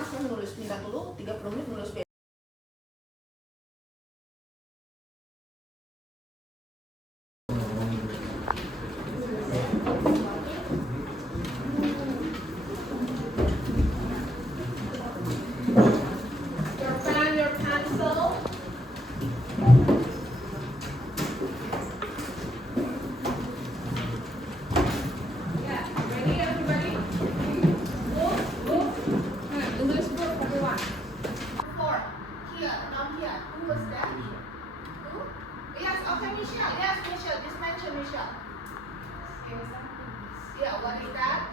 Saya menulis pindah dulu 30 menit menulis PA. Yeah, what is that?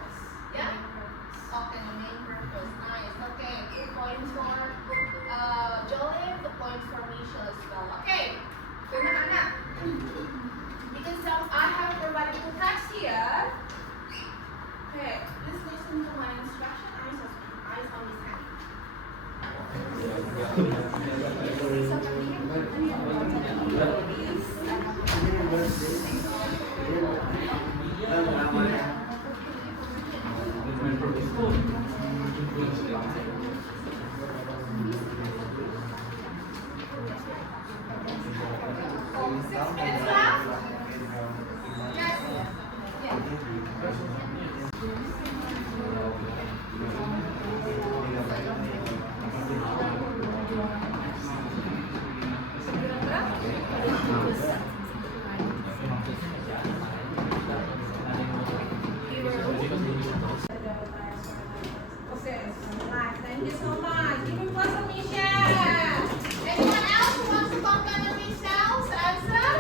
Yeah? Okay, the main purpose. Nice. Okay, 2 points for Jolene, 2 points for Michelle as well. Okay, good anak. Because I have provided two text here. Okay, please listen to my instruction. Eyes on this hand. Thank you so much. Give me plus for Michelle. Anyone else who wants to comment on Michelle's answer?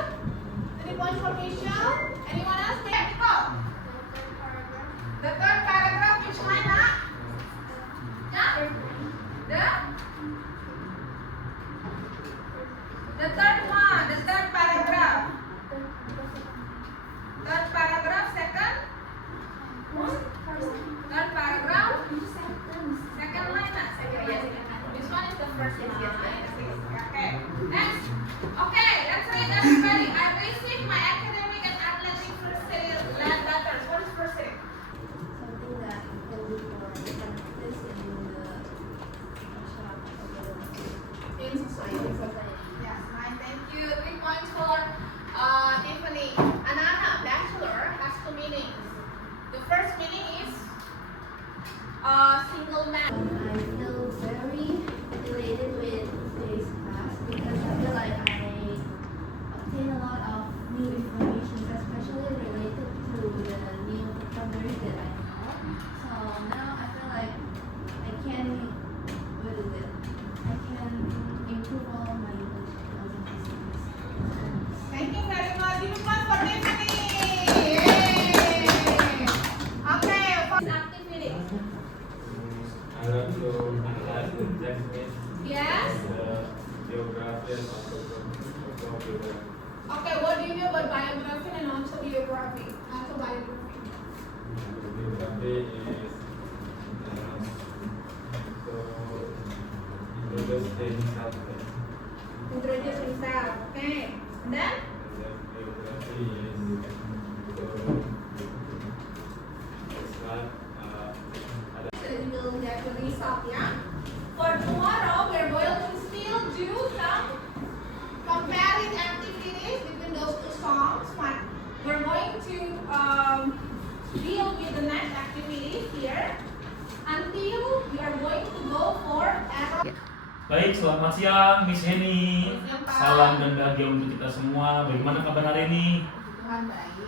Any points for Michelle? Anyone else? There we go. The third paragraph, which line, huh? The third one, the third paragraph. Third paragraph, second. Third paragraph. Second line, this one is the first line. Okay. Next. Okay, let's read everybody. I received my academic and athletic first aid letters. What is first aid? Something that you can do for practice In society. Yes, nice. Thank you. 3 points for Tiffany. Anana, bachelor, has 2 meanings. The first meaning is single man. I feel very elated with today's class because I feel like I obtain a lot of new information, especially related to the new vocabulary that I know. So now I feel like I can, I can improve all my English skills and listeners. Thank you very much. Give me one for Tiffany. Yay! Okay, first activity. I want to analyze the text. Yes. Geography and autobiography. Okay, what do you know about biography and autobiography? Autobiography. Geography is so introduce himself. Introduce himself. Okay. And then? And then biography is it's like So you will get the result, yeah? For tomorrow, we're going to still do some comparing activities between those 2 songs. But we're going to deal with the next activity here until we are going to go for error. Baik, selamat siang Miss Heni. Salam dan bahagia untuk kita semua. Bagaimana kabar hari ini?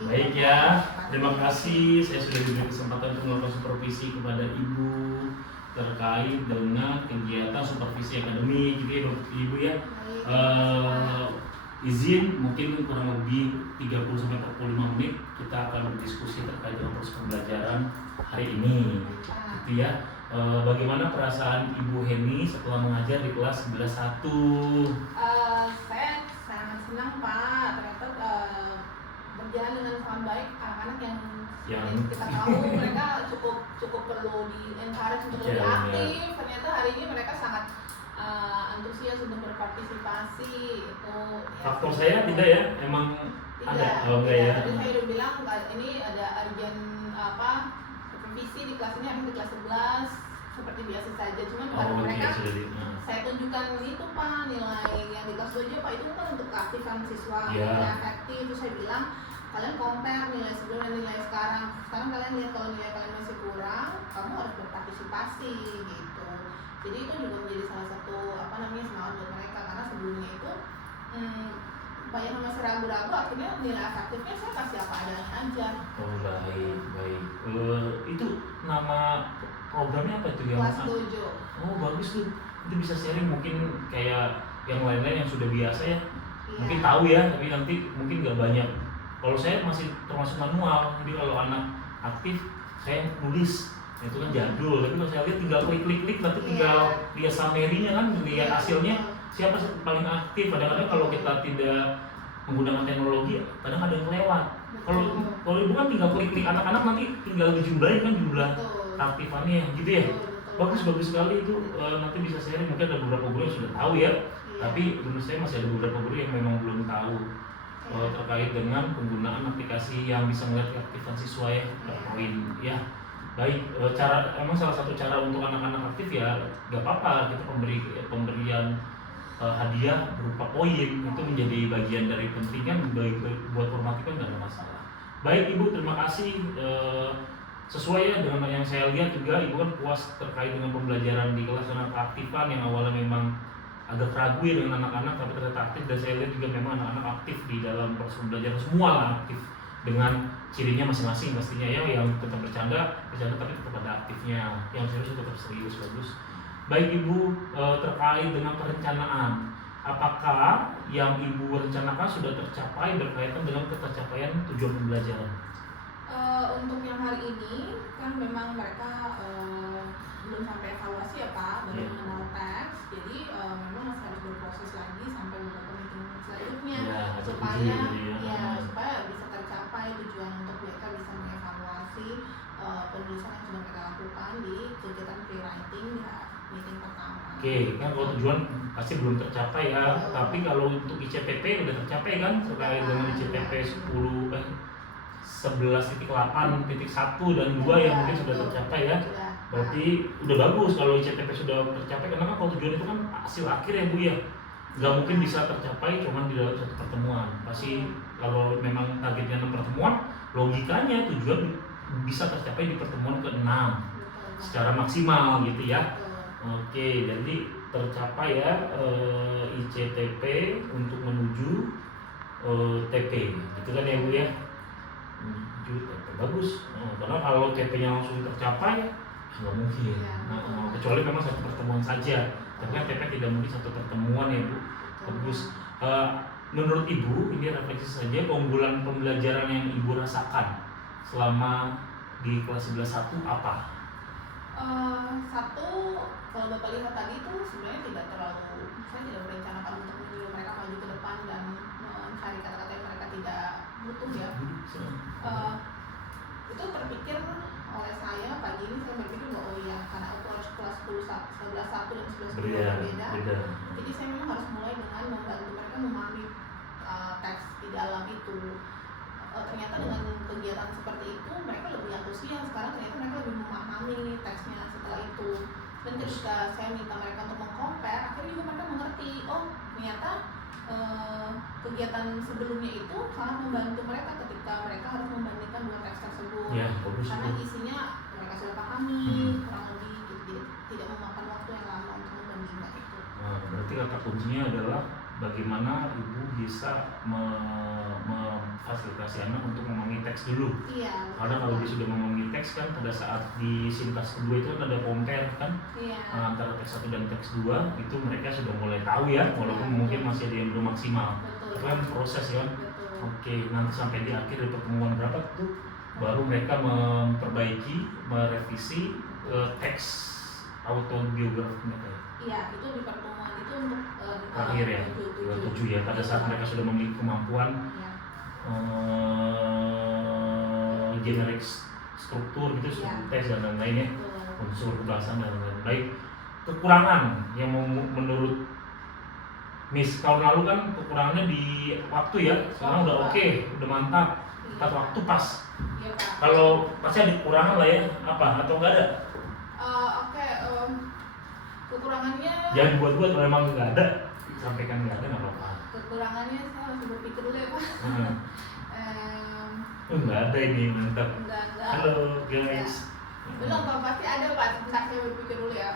Baik ya, terima kasih. Saya sudah diberi kesempatan untuk melakukan supervisi kepada Ibu terkait dengan kegiatan supervisi akademik gitu ya Ibu ya. Izin mungkin kurang lebih 30-45 menit kita akan berdiskusi terkait dengan proses pembelajaran hari ini gitu ya. Bagaimana perasaan Ibu Heni setelah mengajar di kelas 11.1? Saya sangat senang Pak, ternyata berjalan dengan sangat baik. Anak-anak yang kita tahu mereka cukup perlu di encourage untuk lebih aktif. Ternyata hari ini mereka sangat antusias untuk berpartisipasi. Itu Faktor saya tidak ya, emang ada. Oh enggak ya. Tadi saya udah bilang ini ada urgent supervisi di kelas ini, ada di kelas 11. seperti biasa saja, cuman Oh, karena mereka sudah di. saya tunjukkan itu Pak, nilai yang di kelas 2 aja Pak, itu kan untuk keaktifan siswa, Ya. nilai efektif. Itu saya bilang kalian compare nilai sebelum dan nilai sekarang. Sekarang kalian lihat kalau nilai kalian masih kurang, kamu harus berpartisipasi gitu. Jadi itu juga menjadi salah satu semangat buat mereka, karena sebelumnya itu banyak yang masih ragu-ragu, akhirnya nilai efektifnya saya kasih apa adanya aja. Oh, baik. Itu nama programnya apa itu yang? Kelas dojo. Oh, bagus tuh. Itu bisa sharing mungkin kayak yang lain-lain yang sudah biasa ya. Iya. Mungkin tahu ya, tapi nanti mungkin nggak banyak. Kalau saya masih termasuk manual, jadi kalau anak aktif saya nulis. Nah, itu kan jadul, tapi kalau saya lihat tinggal klik, nanti tinggal lihat summary-nya kan, lihat hasilnya siapa paling aktif. Kadang-kadang kalau kita tidak menggunakan teknologi, kadang ada yang kelewat. Kalau ibu kan tinggal klik anak-anak nanti tinggal dijumlahin kan jumlah aktifannya gitu ya. Bagus sekali itu. Nanti bisa sharing, mungkin ada beberapa guru yang sudah tahu ya. Tapi menurut saya masih ada beberapa guru yang memang belum tahu terkait dengan penggunaan aplikasi yang bisa melihat keaktifan siswa ya per poin ya. Baik, emang salah satu cara untuk anak-anak aktif ya gak apa-apa kita pemberian hadiah berupa poin, itu menjadi bagian dari penting kan, buat formatif kan gak ada masalah. Baik Ibu, terima kasih. Sesuai ya dengan yang saya lihat juga Ibu kan puas terkait dengan pembelajaran di kelas anak keaktifan yang awalnya memang agak ragu ya dengan anak-anak, tapi ternyata aktif. Dan saya lihat juga memang anak-anak aktif di dalam proses pembelajaran, semua lah aktif dengan cirinya masing-masing pastinya ya, yang tetap bercanda tapi tetap ada aktifnya, yang serius tetap serius. Bagus. Baik Ibu, terkait dengan perencanaan, apakah yang Ibu rencanakan sudah tercapai berkaitan dengan tercapaian tujuan pembelajaran? Untuk yang hari ini kan memang mereka belum sampai evaluasi ya Pak, baru mengenal teks, jadi memang masih harus berproses lagi sampai beberapa meeting selanjutnya supaya supaya bisa tercapai tujuan untuk mereka bisa mengevaluasi penulisan yang sudah mereka lakukan di kegiatan pre-writing ya, meeting pertama. Oke, kan kalau tujuan pasti belum tercapai ya, tapi kalau untuk ICPP udah tercapai kan terkait dengan ICPP 11.8.1 dan 2 yang mungkin sudah tercapai ya. Berarti udah bagus kalau ICPP sudah tercapai, karena kan kalau tujuan itu kan hasil akhir ya Bu ya. Nggak mungkin bisa tercapai cuma di dalam satu pertemuan. Pasti kalau memang targetnya 6 pertemuan, logikanya tujuan bisa tercapai di pertemuan ke-6 secara maksimal gitu ya. Oke, jadi tercapai ya ICTP untuk menuju TP gitu kan ya Bu ya. Menuju TP bagus. Karena kalau TP-nya langsung tercapai nggak mungkin. Kecuali memang satu pertemuan saja. Tapi kan TP tidak mungkin satu pertemuan ya Bu. Bagus. Menurut Ibu, ini refleksi saja, keunggulan pembelajaran yang Ibu rasakan selama di kelas 11.1 apa? Satu, kalau Bapak lihat tadi itu sebenarnya saya tidak merencanakan untuk menyuruh mereka maju ke depan dan mencari kata-kata yang mereka tidak butuh ya. Itu terpikir oleh saya pagi ini, saya berpikir bahwa karena aku harus kelas 11.1 dan 11.2 berbeda. Jadi saya memang harus mulai dengan membantu mereka memahami teks di dalam itu. Ternyata dengan kegiatan seperti itu mereka lebih antusias, sekarang ternyata mereka lebih memahami teksnya setelah itu. Dan ketika saya minta mereka untuk meng-compare, akhirnya juga mereka mengerti, oh ternyata kegiatan sebelumnya itu sangat membantu mereka ketika mereka harus membandingkan dua teks tersebut. Ya, bagus. Karena isinya mereka sudah pahami, kurang lebih gitu, tidak memakan waktu yang lama untuk membandingkan itu. Berarti kata kuncinya adalah bagaimana Ibu bisa memfasilitasi anak untuk memahami teks dulu. Iya. Karena kalau dia sudah memahami teks kan pada saat di sintas kedua itu kan ada compare kan, antara teks 1 dan teks 2 itu mereka sudah mulai tahu ya, walaupun mungkin masih ada yang belum maksimal. Itu kan proses ya. Oke, nanti sampai di akhir di pertemuan berapa tuh baru mereka memperbaiki, merevisi teks autobiografi mereka. Iya, itu di pertemuan itu untuk akhir ya, 7 ya, pada saat mereka sudah memiliki kemampuan generik struktur gitu, struktur teks dan lain-lain ya, unsur kebahasan dan lain-lain. Baik, kekurangan yang menurut Miss tahun lalu kan kekurangannya di waktu ya, sekarang udah oke, udah mantap, pas waktu pas. Iya Pak. Kalau pasti ada kekurangan lah ya, apa atau enggak ada? Kekurangannya Jangan buat-buat kalau emang nggak ada, sampaikan nggak ada nggak apa-apa. kekurangannya saya masih berpikir dulu ya Pak. Hmm. Nggak ada ini, mantap. Enggak. Halo guys. Belum Pak, pasti ada Pak. Sebentar saya berpikir dulu ya.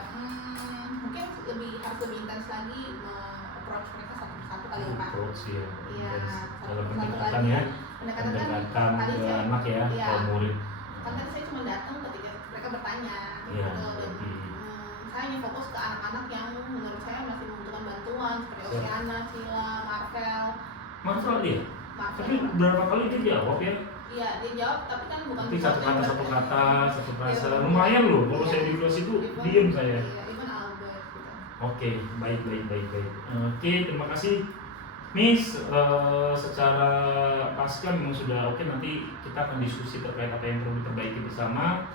Mungkin harus lebih intens lagi approach mereka satu persatu kali ya Pak. Approach ya. Iya. Dalam Satu pendekatan lagi. ya. Pendekatan kan Pendekatan tadi ke saya anak ya, iya. ke murid. Kan tadi saya cuma datang ketika mereka bertanya Iya, gitu. Dan berarti. saya hanya fokus ke anak-anak yang menurut saya masih membutuhkan bantuan seperti Siap. Oceana, Sila, Marvel. Marvel dia. Tapi Marvel. berapa kali dia jawab ya? Iya, dia jawab tapi kan bukan Nanti sesuatu yang satu berat. kata, satu frase. Iya. Lumayan loh. Kalau Iya. saya di kelas itu Even- diem saya. Iya, even Albert gitu. Oke, baik. Oke, terima kasih. Miss, secara pasca memang sudah oke, nanti kita akan diskusi terkait apa yang perlu diperbaiki bersama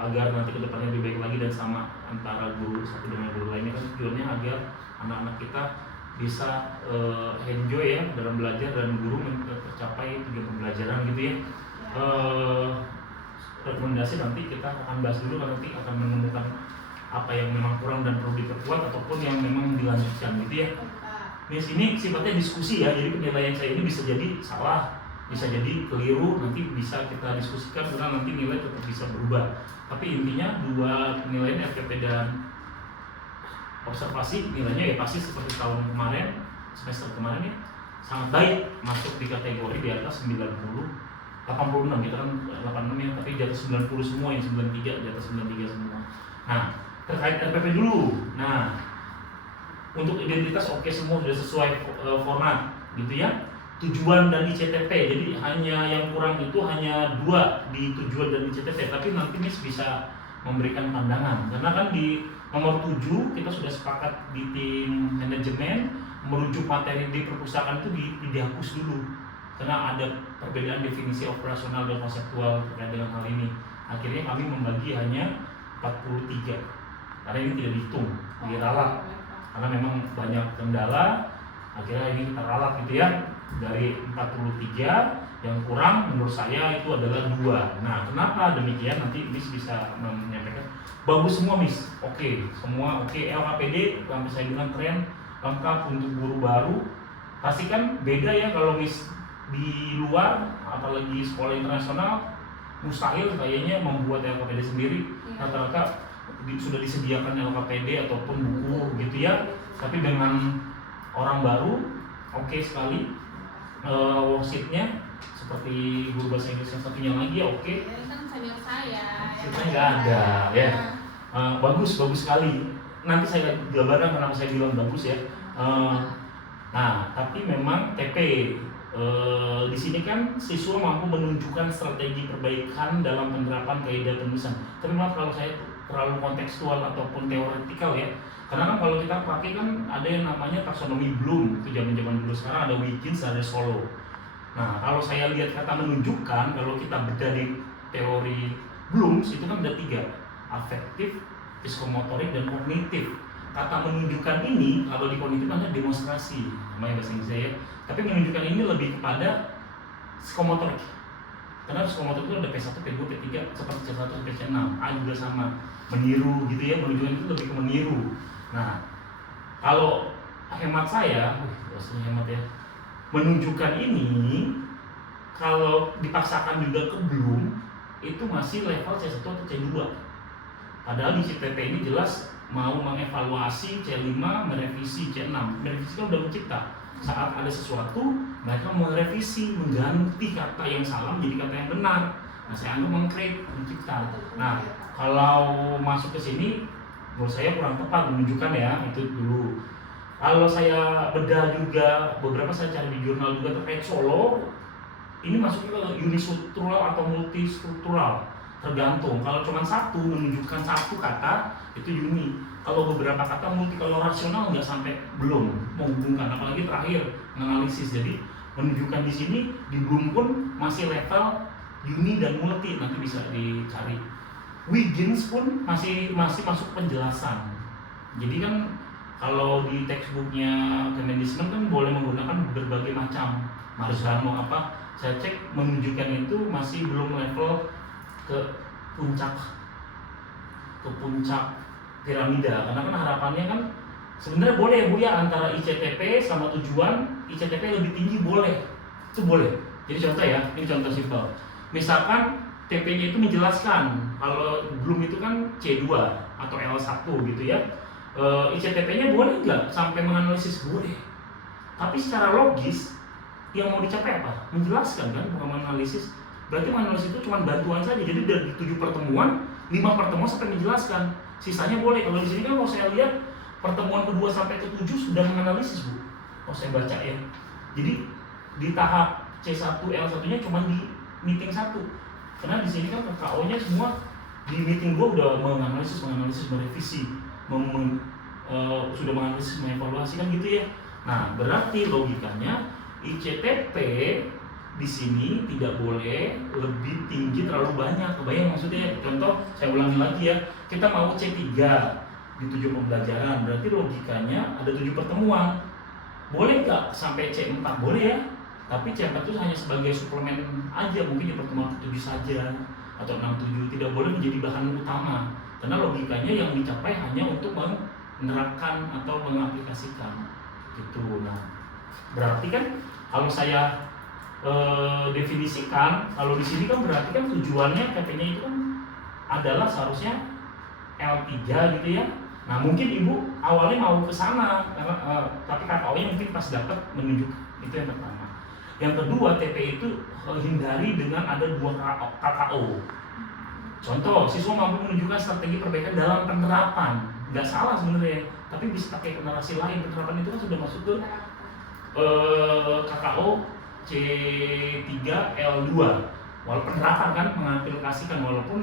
agar nanti kedepannya lebih baik lagi dan sama antara guru satu dengan guru lainnya, kan tujuannya agar anak-anak kita bisa enjoy ya dalam belajar dan guru tercapai tujuan pembelajaran gitu ya. Rekomendasi nanti kita akan bahas dulu, nanti akan menemukan apa yang memang kurang dan perlu diperkuat ataupun yang memang dilanjutkan gitu ya. Miss, ini sifatnya diskusi ya, jadi penilaian saya ini bisa jadi salah, bisa jadi keliru, nanti bisa kita diskusikan karena nanti nilai tetap bisa berubah. Tapi intinya dua penilaian FKP dan observasi nilainya ya pasti seperti tahun kemarin, semester kemarin ya, sangat baik, masuk di kategori di atas 90, 86 kita kan 86 ya, tapi di atas 90 semua, yang 93 di atas 93 semua. Nah, terkait RPP dulu. Nah, untuk identitas oke semua sudah sesuai format gitu ya. Tujuan dan ICTP, jadi hanya yang kurang itu hanya 2 di tujuan dan ICTP, tapi nanti Miss bisa memberikan pandangan karena kan di nomor 7 kita sudah sepakat di tim manajemen merujuk materi di perpustakaan itu dihapus dulu karena ada perbedaan definisi operasional dan konseptual terkait dengan hal ini. Akhirnya kami membagi hanya 43 karena ini tidak dihitung, diralat karena memang banyak kendala. Akhirnya ini kita ralat gitu ya, dari 43 yang kurang menurut saya itu adalah 2. Nah, kenapa demikian nanti Miss bisa menyampaikan. Bagus semua Miss, oke, semua oke. LKPD sampai saya bilang keren, lengkap untuk guru baru. Pasti kan beda ya kalau Miss di luar, apalagi sekolah internasional, mustahil kayaknya membuat LKPD sendiri. Rata-rata sudah disediakan LKPD ataupun buku gitu ya. Tapi dengan orang baru, oke sekali. Worksheetnya seperti guru bahasa Inggris yang satunya lagi oke. Ini kan senior saya. Kita nggak ada ya. Bagus sekali. Nanti saya gambarkan kenapa saya bilang bagus ya. Nah, tapi memang TP di sini kan siswa mampu menunjukkan strategi perbaikan dalam penerapan kaidah penulisan. Tapi maaf kalau saya terlalu kontekstual ataupun teoretikal ya. Karena kan kalau kita pakai kan ada yang namanya taksonomi Bloom, itu zaman-zaman dulu. Sekarang ada Wiggins, ada Solo. Nah, kalau saya lihat kata menunjukkan, kalau kita bedah di teori Bloom itu kan ada 3, afektif, psikomotorik, dan kognitif. Kata menunjukkan ini kalau di kognitif ada demonstrasi, namanya bahasa Inggris ya. Tapi menunjukkan ini lebih kepada psikomotorik. Karena psikomotorik itu ada P1, P2, P3, seperti C1 sampai C6. A juga sama, meniru gitu ya, menunjukkan itu lebih ke meniru. Nah, kalau hemat saya, rasanya hemat ya, menunjukkan ini kalau dipaksakan juga ke Bloom itu masih level C1 atau C2. Padahal di CPP ini jelas mau mengevaluasi C5, merevisi C6. Merevisi kan udah mencipta. Saat ada sesuatu, mereka merevisi, mengganti kata yang salah menjadi kata yang benar. Nah, saya anggap mengcreate, mencipta. Nah, kalau masuk ke sini, menurut saya kurang tepat menunjukkan ya, itu dulu. Kalau saya bedah juga, beberapa saya cari di jurnal juga terkait Solo, ini masuknya ke unistruktural atau multistruktural, tergantung. Kalau cuma satu, menunjukkan satu kata, itu uni. Kalau beberapa kata multi, kalau rasional nggak sampai belum menghubungkan, apalagi terakhir menganalisis. Jadi menunjukkan di sini, di Bloom pun masih level uni dan multi, nanti bisa dicari. Wiggins pun masih masuk penjelasan. Jadi kan kalau di textbooknya Kemendikbud kan boleh menggunakan berbagai macam Marzano apa. Saya cek menunjukkan itu masih belum level ke puncak piramida, karena kan harapannya kan sebenarnya boleh ya Bu ya, antara ICTP sama tujuan, ICTP lebih tinggi boleh, itu boleh. Jadi contoh ya, ini contoh simpel. Misalkan TP-nya itu menjelaskan, kalau belum itu kan C2 atau L1 gitu ya. ICTP-nya boleh nggak sampai menganalisis? Boleh. Tapi secara logis yang mau dicapai apa? Menjelaskan kan, bukan menganalisis. Berarti menganalisis itu cuma bantuan saja. Jadi dari 7 pertemuan, 5 pertemuan sampai menjelaskan. Sisanya boleh. Kalau di sini kan kalau saya lihat pertemuan kedua sampai ke-7 sudah menganalisis Bu. Kalau saya baca ya. Jadi di tahap C1 L1-nya cuma di meeting 1. Karena di sini kan KKO-nya semua di meeting 2 udah menganalisis, merevisi, sudah menganalisis, mengevaluasi kan gitu ya. Nah, berarti logikanya ICTP di sini tidak boleh lebih tinggi terlalu banyak. Kebayang maksudnya? Contoh, saya ulangi lagi ya. Kita mau C3 di 7 pembelajaran, berarti logikanya ada 7 pertemuan. Boleh nggak sampai C4? Boleh ya. Tapi C4 itu hanya sebagai suplemen aja, mungkin di pertemuan ke-7 saja atau 6-7, tidak boleh menjadi bahan utama. Karena logikanya yang dicapai hanya untuk menerapkan atau mengaplikasikan. Gitu. Nah, berarti kan kalau saya definisikan, kalau di sini kan berarti kan tujuannya KP-nya itu kan adalah seharusnya L3 gitu ya. Nah, mungkin Ibu awalnya mau ke sana karena tapi KKO-nya mungkin pas dapat menunjuk. Itu yang pertama. Yang kedua, TP itu hindari dengan ada 2 KKO. Contoh, siswa mampu menunjukkan strategi perbaikan dalam penerapan. Nggak salah sebenarnya, tapi bisa pakai narasi lain. Penerapan itu kan sudah masuk ke KKO C3 L2. Walaupun penerapan kan mengaplikasikan, walaupun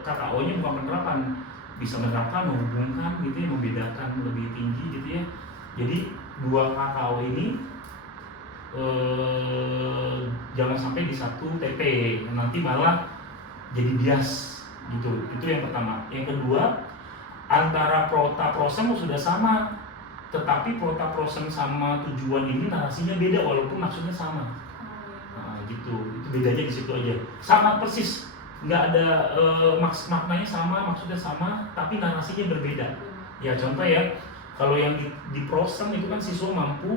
KKO-nya bukan penerapan, bisa menerapkan, menghubungkan gitu ya, membedakan lebih tinggi gitu ya. Jadi 2 KKO ini jangan sampai di satu TP, nanti malah jadi bias gitu. Itu yang pertama. Yang kedua, antara prota prosem sudah sama, tetapi prota prosem sama tujuan ini narasinya beda walaupun maksudnya sama. Nah, gitu. Itu bedanya di situ aja. Sama persis, nggak ada maknanya sama, maksudnya sama, tapi narasinya berbeda. Ya contoh ya, kalau yang di prosem itu kan siswa mampu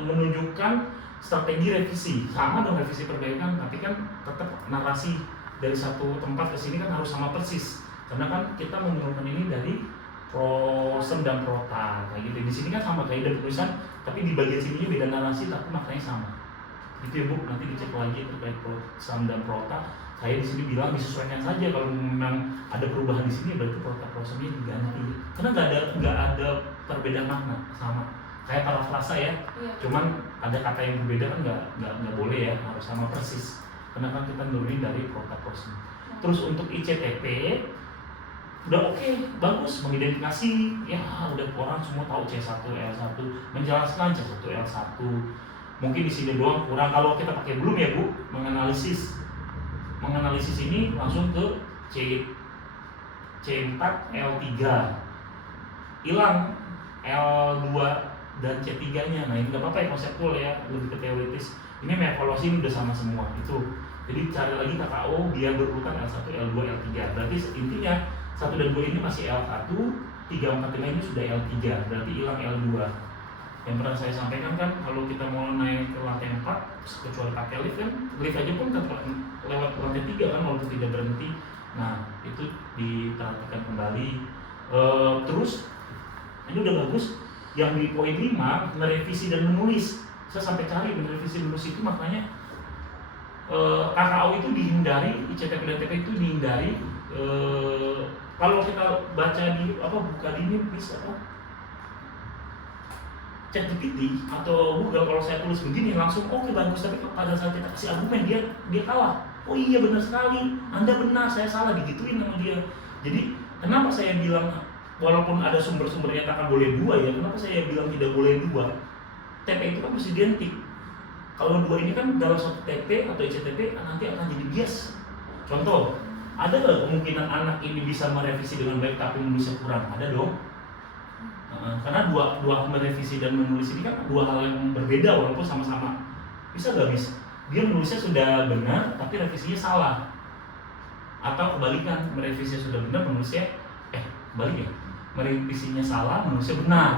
menunjukkan strategi revisi, sama dong revisi perbaikan, tapi kan tetap narasi dari satu tempat ke sini kan harus sama persis, karena kan kita menurunkan ini dari prosem dan prota kayak gitu. Di sini kan sama kayak ada tulisan, tapi di bagian sininya beda narasi tapi maknanya sama. Gitu ya Bu, nanti dicek lagi terkait prosem dan prota. Saya di sini bilang disesuaikan saja, kalau memang ada perubahan di sini berarti prota prosemnya diganti, karena nggak ada perbedaan makna, sama. Kayak parafrasa ya, cuman ada kata yang berbeda kan nggak boleh ya, harus sama persis. Karena kan kita nurunin dari prota prosem. Terus untuk ICTP udah oke, bagus, mengidentifikasi ya, udah orang semua tahu C1 L1, menjelaskan C1 L1. Mungkin di sini doang kurang, kalau kita pakai belum ya Bu, menganalisis ini langsung ke C4 L3, hilang L2 dan C3-nya. Nah ini nggak apa-apa ya, konseptual ya, lebih ke teoritis. Ini mengevaluasi ini udah sama semua itu. Jadi cari lagi KKO biar berurutan L1, L2, L3. Berarti intinya 1 dan 2 ini masih L1, 3, 4, 5 ini sudah L3, berarti hilang L2. Yang pernah saya sampaikan kan, kalau kita mau naik ke lantai 4, kecuali pakai lift kan, lift aja pun tetap lewat lantai 3 kan, walaupun tidak berhenti. Nah itu diperhatikan kembali. Terus ini udah bagus. Yang di poin 5, merevisi dan menulis. Saya sampai cari merevisi dan menulis itu maknanya KKO itu dihindari, ICTP dan TP itu dihindari. Kalau kita baca di buka di ini bisa ChatGPT atau Google, kalau saya tulis begini langsung oke bagus, tapi pada saat kita kasih argumen dia kalah. Oh iya benar sekali, Anda benar, saya salah, digituin sama dia. Jadi kenapa saya bilang walaupun ada sumber-sumber nyatakan boleh 2 ya, kenapa saya bilang tidak boleh 2? TP itu kan mesti identik. Kalau 2 ini kan dalam satu TP atau ICTP nanti akan jadi bias. Contoh, ada nggak kemungkinan anak ini bisa merevisi dengan baik tapi menulisnya kurang? Ada dong. Karena dua merevisi dan menulis ini kan 2 hal yang berbeda walaupun sama-sama. Bisa nggak bisa? Dia menulisnya sudah benar tapi revisinya salah. atau kebalikan, merevisinya sudah benar, menulisnya balik ya, merevisinya salah, menulisnya benar.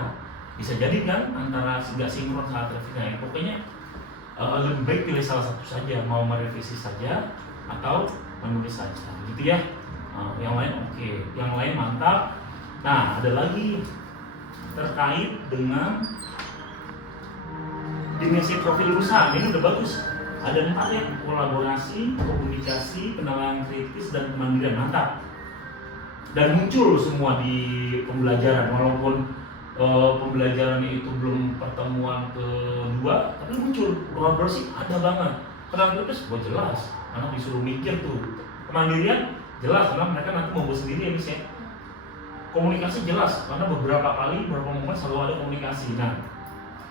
Bisa jadi kan antara nggak sinkron saat revisinya. Pokoknya lebih baik pilih salah satu saja, mau merevisi saja atau menulis saja, gitu ya. Yang lain oke, yang lain mantap. Nah, ada lagi terkait dengan dimensi profil usaha. Ini udah bagus. Ada 4 ya, kolaborasi, komunikasi, penilaian kritis, dan kemandirian. Mantap. Dan muncul semua di pembelajaran, walaupun pembelajarannya itu belum pertemuan kedua, tapi muncul. Kolaborasi ada banget. Penilaian kritis, jelas, anak disuruh mikir tuh. Kemandirian jelas, karena mereka nanti mau buat sendiri ya misalnya. Komunikasi jelas, karena beberapa momen selalu ada komunikasi. Nah,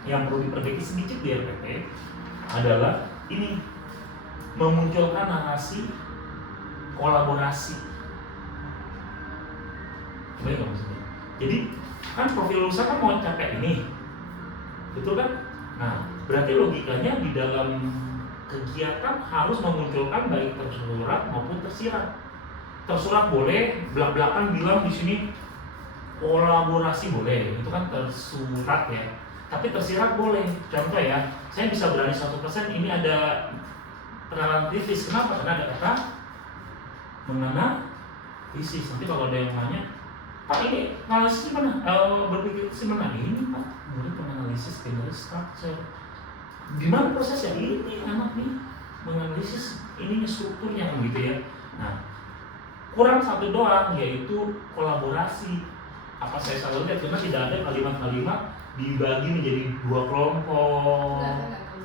yang perlu diperbaiki sedikit di RPP adalah ini, memunculkan narasi kolaborasi. Baik nggak maksudnya? Jadi kan profil usaha kan mau capek ini, betul kan? Nah, berarti logikanya di dalam kegiatan harus memunculkan baik tersurat maupun tersirat. Tersurat boleh, belak-belakan bilang di sini kolaborasi boleh, itu kan tersurat ya. Tapi tersirat boleh. Contoh ya, saya bisa berani 100% ini ada penilaian kritis. Kenapa? Karena ada kata menganalisis. Nanti kalau ada yang nanya, Pak ini analisis gimana? Berpikir gimana? Ini Pak, murid menganalisis general structure. Gimana prosesnya? Ini anak nih menganalisis ininya strukturnya gitu ya. Nah, kurang satu doang, yaitu kolaborasi. Apa saya selalu lihat karena tidak ada kalimat-kalimat dibagi menjadi 2 kelompok.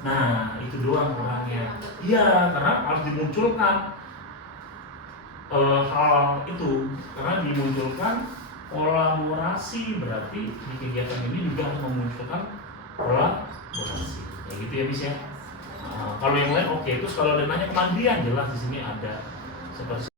Nah, itu doang kurangnya. Iya, karena harus dimunculkan hal itu, karena dimunculkan kolaborasi, berarti di kegiatan ini juga harus memunculkan kolaborasi. Ya gitu ya Bis ya. Kalau yang lain oke. Terus kalau ada nanya kemandirian, jelas di sini ada seperti